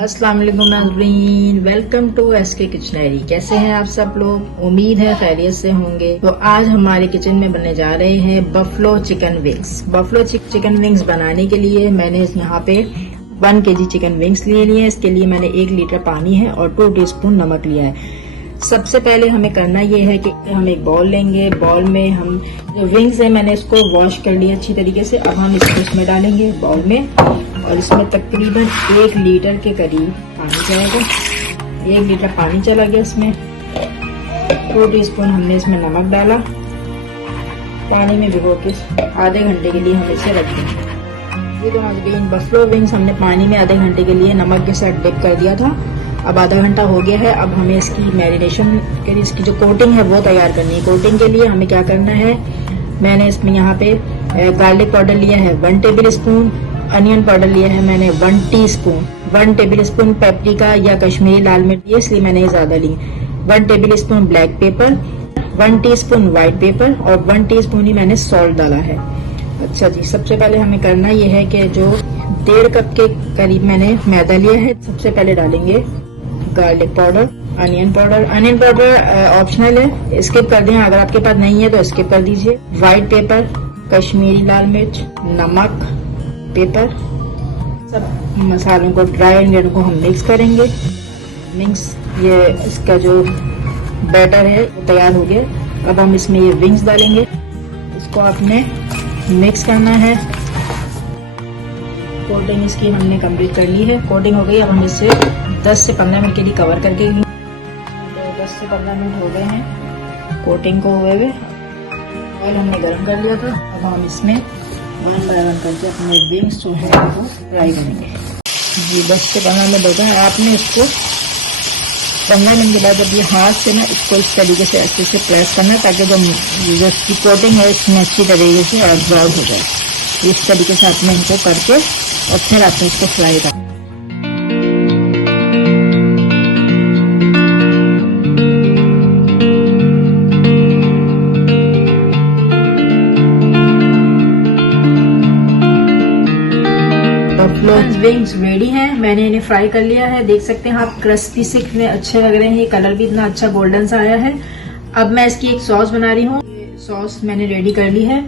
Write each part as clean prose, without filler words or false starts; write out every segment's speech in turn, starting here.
अस्सलाम वालेकुम नाज़रीन, वेलकम टू एसके किचनरी। कैसे हैं आप सब लोग? उम्मीद है खैरियत से होंगे। तो आज हमारे किचन में बनने जा रहे हैं buffalo chicken wings. Buffalo chicken wings बनाने के लिए मैंने यहाँ पे 1 kg चिकन विंग्स ले लिए। इसके लिए मैंने 1 लीटर पानी है और 2 टीस्पून नमक लिया है। सबसे पहले हमें करना ये है कि हम एक बाउल लेंगे। बाउल में हम जो विंग्स है मैंने इसको वॉश कर लिया अच्छी तरीके से। अब हम इसको इसमें डालेंगे बाउल में और इसमें तकरीबन 1 लीटर के करीब पानी जाएगा। 1 लीटर पानी चला गया इसमें। 2 टीस्पून हमने इसमें नमक डाला। पानी में भिगो के आधे घंटे के लिए हम इसे रख देंगे। ये तो नाज़रीन बफलो विंग्स हमने पानी में आधे घंटे के लिए नमक के साथ डिप कर दिया था। अब आधा घंटा हो गया है। अब हमें इसकी मैरिनेशन के लिए इसकी जो कोटिंग है वो तैयार करनी है। कोटिंग के लिए हमें क्या करना है, मैंने इसमें यहाँ पे गार्लिक पाउडर लिया है 1 टेबल स्पून, अनियन पाउडर लिया है मैंने 1 टीस्पून, 1 टेबल स्पून पेपरिका या कश्मीरी लाल मिर्च लिया इसलिए मैंने ज्यादा ली, 1 table spoon black pepper, 1 teaspoon white paper और 1 टीस्पून ही मैंने सॉल्ट डाला है। अच्छा जी, सबसे पहले हमें करना ये है कि जो 1.5 कप के करीब मैंने मैदा लिया है, सबसे पहले डालेंगे garlic powder, onion powder optional है, स्किप कर दें अगर आपके पास नहीं है तो स्किप कर दीजिए। व्हाइट पेपर, कश्मीरी लाल मिर्च, नमक, पेपर, सब मसालों को ड्राई इंग्रेडिएंट को हम मिक्स करेंगे। ये इसका जो बैटर है वो तैयार हो गया। अब हम इसमें ये विंग्स डालेंगे। इसको आपने मिक्स करना है। कोटिंग इसकी हमने कंप्लीट कर ली है। कोटिंग हो गई। अब हम इसे 10 से 15 मिनट के लिए कवर करके 10 से 15 मिनट हो गए हैं कोटिंग को हुए। ऑयल हमने गर्म कर लिया था। अब हम इसमें 1 बाय 1 करके अपने विंग्स जो है वो फ्राई करेंगे। जी 10 से 15 मिनट हो गए। आपने इसको 15 मिनट के बाद जब ये हाथ से ना इसको इस तरीके से अच्छे से प्रेस करना है ताकि जो इसकी कोटिंग है इसमें अच्छी तरीके से एब्जॉर्ब हो जाए। इस तरीके से आपने इनको करके और फिर आपने इसको फ्राई करना। विंग्स रेडी हैं। मैंने इन्हें फ्राई कर लिया है। देख सकते हैं आप क्रिस्पी से कितने अच्छे लग रहे हैं। ये कलर भी इतना अच्छा गोल्डन सा आया है। अब मैं इसकी एक सॉस बना रही हूँ। सॉस मैंने रेडी कर ली है।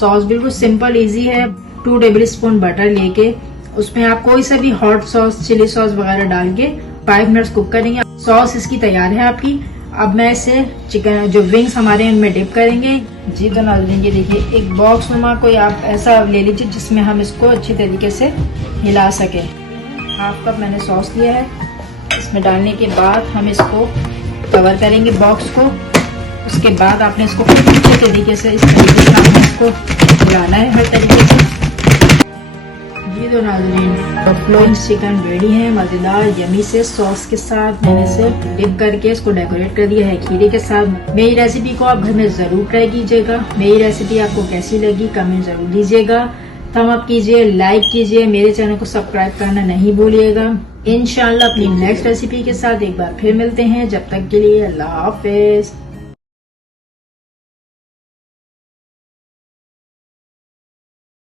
सॉस बिल्कुल सिंपल इजी है। 2 टेबल स्पून बटर लेके उसमें आप कोई सा भी हॉट सॉस, चिली सॉस वगैरह डाल के 5 मिनट्स कुक करेंगे। सॉस इसकी तैयार है आपकी। अब मैं इसे चिकन जो विंग्स हमारे इनमें डिप करेंगे। जी तो नाज़रीन ये देखिए एक बॉक्स नुमा कोई आप ऐसा ले लीजिए जिसमें हम इसको अच्छी तरीके से हिला सके। 1/2 कप मैंने सॉस लिया है। इसमें डालने के बाद हम इसको कवर करेंगे बॉक्स को। उसके बाद आपने इसको अच्छे तरीके से इस तरीके से आपने इसको हिलाना है हर तरीके से। जी तो नाज़रीन बफलो चिकन रेडी है मजेदार यमी से सॉस के साथ। मैंने इसे डिप करके इसको डेकोरेट कर दिया है खीरे के साथ। मेरी रेसिपी को आप घर में जरूर ट्राई कीजिएगा। मेरी रेसिपी आपको कैसी लगी कमेंट जरूर दीजिएगा। थम अप कीजिए, लाइक कीजिए, मेरे चैनल को सब्सक्राइब करना नहीं भूलिएगा। इंशाल्लाह अपनी नेक्स्ट रेसिपी के साथ एक बार फिर मिलते हैं। जब तक के लिए अल्लाह हाफिज।